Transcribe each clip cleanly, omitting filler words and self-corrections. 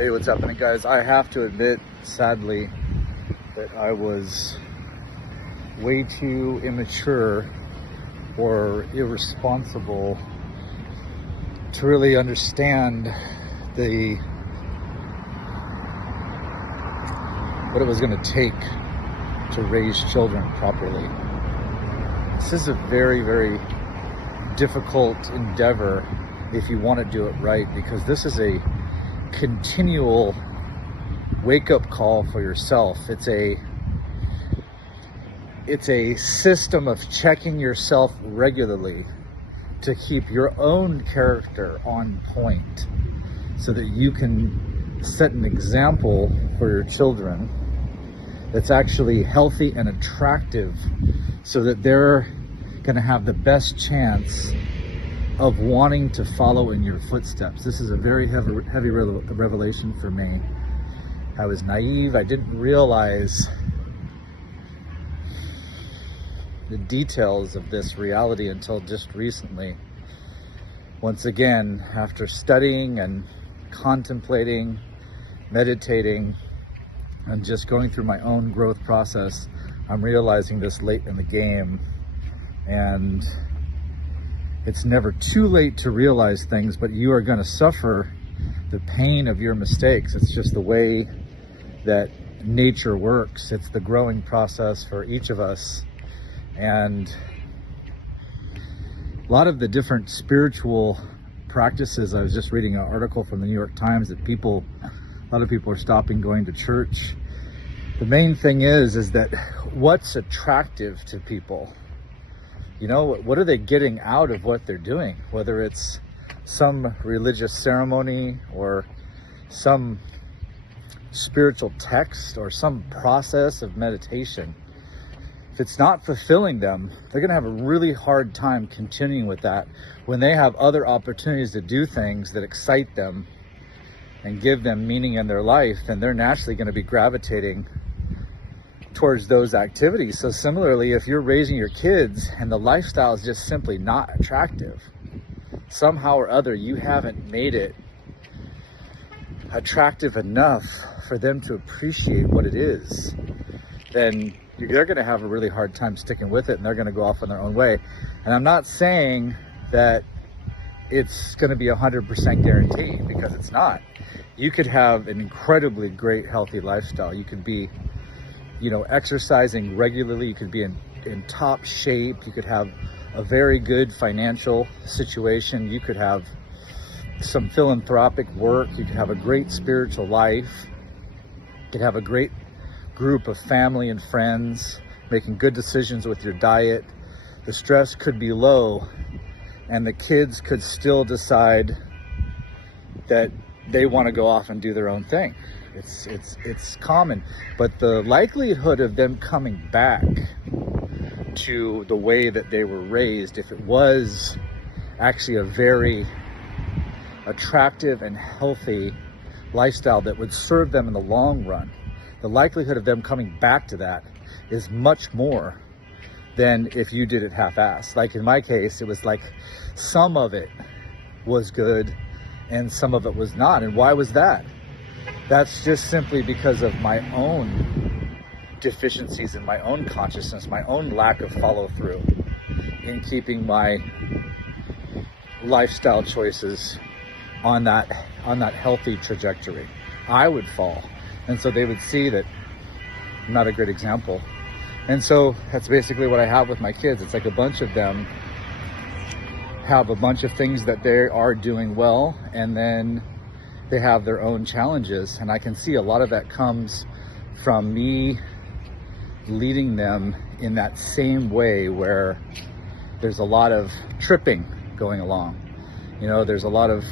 Hey, what's happening, guys? I have to admit, sadly, that I was way too immature or irresponsible to really understand what it was going to take to raise children properly. This is a very, very difficult endeavor if you want to do it right, because this is a continual wake-up call for yourself. It's a system of checking yourself regularly to keep your own character on point so that you can set an example for your children that's actually healthy and attractive, so that they're going to have the best chance of wanting to follow in your footsteps. This is a very heavy revelation for me. I was naive. I didn't realize the details of this reality until just recently. Once again, after studying and contemplating, meditating, and just going through my own growth process, I'm realizing this late in the game. And it's never too late to realize things, but you are going to suffer the pain of your mistakes. It's just the way that nature works. It's the growing process for each of us. And a lot of the different spiritual practices, I was just reading an article from the New York Times that a lot of people are stopping going to church. The main thing is that what's attractive to people? You know, what are they getting out of what they're doing? Whether it's some religious ceremony or some spiritual text or some process of meditation. If it's not fulfilling them, they're going to have a really hard time continuing with that when they have other opportunities to do things that excite them and give them meaning in their life. Then they're naturally going to be gravitating towards those activities. So similarly, if you're raising your kids and the lifestyle is just simply not attractive, somehow or other you haven't made it attractive enough for them to appreciate what it is, then they're going to have a really hard time sticking with it, and they're going to go off on their own way. And I'm not saying that it's going to be 100% guaranteed, because it's not. You could have an incredibly great healthy lifestyle. You could be exercising regularly. You could be in top shape. You could have a very good financial situation. You could have some philanthropic work. You could have a great spiritual life. You could have a great group of family and friends, making good decisions with your diet. The stress could be low, and the kids could still decide that they want to go off and do their own thing. It's common, but the likelihood of them coming back to the way that they were raised, if it was actually a very attractive and healthy lifestyle that would serve them in the long run, the likelihood of them coming back to that is much more than if you did it half-assed. Like in my case, it was like some of it was good and some of it was not. And why was that? That's just simply because of my own deficiencies in my own consciousness, my own lack of follow-through in keeping my lifestyle choices on that healthy trajectory. I would fall, and so they would see that I'm not a great example. And so that's basically what I have with my kids. It's like a bunch of them have a bunch of things that they are doing well, and then they have their own challenges. And I can see a lot of that comes from me leading them in that same way, where there's a lot of tripping going along. There's a lot of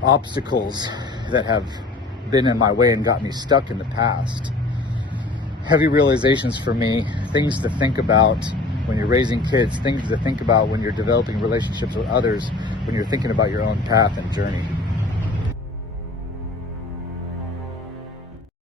obstacles that have been in my way and got me stuck in the past. Heavy realizations for me, things to think about when you're raising kids, things to think about when you're developing relationships with others, when you're thinking about your own path and journey.